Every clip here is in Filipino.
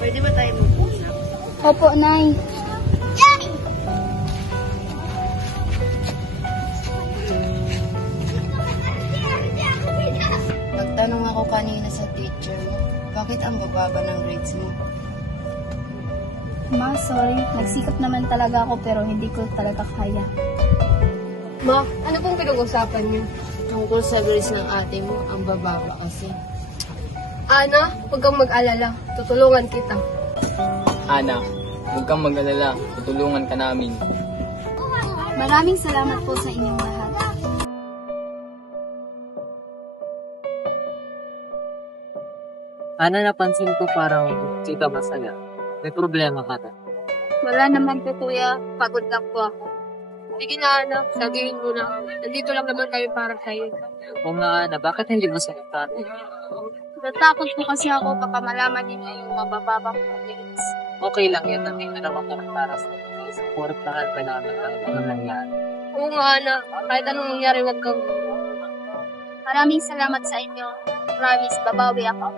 Pwede ba tayo mag-usap? Opo, Nay. Nagtanong ako kanina sa teacher mo, bakit ang bababa ng grades mo? Ma, sorry. Nagsikap naman talaga ako pero hindi ko talaga kaya. Ma, ano pong pinag-usapan niyo? Tungkol sa grades ng ate mo, ang bababa kasi. Ana, huwag kang mag-alala. Tutulungan kita. Anak, huwag kang mag-alala. Tutulungan ka namin. Maraming salamat po sa inyong lahat. Ana, napansin ko parang di ka masaya. May problema ka na. Wala naman po, kuya. Pagod lang po ako. Sige na, Ana. Sabihin mo na. Nandito lang naman kayo para sa'yo. Kung nga, Ana, bakit hindi mo salita? Natakot po kasi ako baka malaman ninyo yung mabababa ko grades. Okay lang yan. Nandito naman kami para sa iyo. Support na ka namin ang nangyari. Oo nga, Ana. Kahit anong nangyari, huwag kang... Maraming salamat sa inyo. Promise, babawi ako.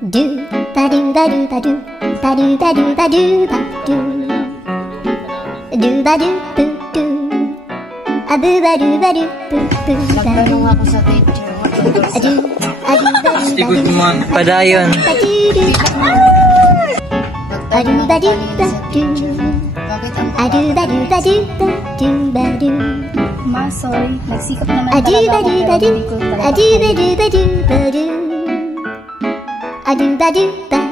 Do ba do ba do ba do ba do ba do ba do ba do do ba do do do a boo ba do ba do boo boo ba do Nagtanong ako sa teacher mo tungkol a sa... do a do ba do ba do mo padayon. ba do do a do Nagtanong ba ako do kanina ba sa do teacher mo, bakit ang a do ba do ba do ba do ba do Ma, sorry. Nagsikap naman a do talaga ba ako do pero ba do hindi ko a talaga do ba kaya. do ba do ba do a do ba do ba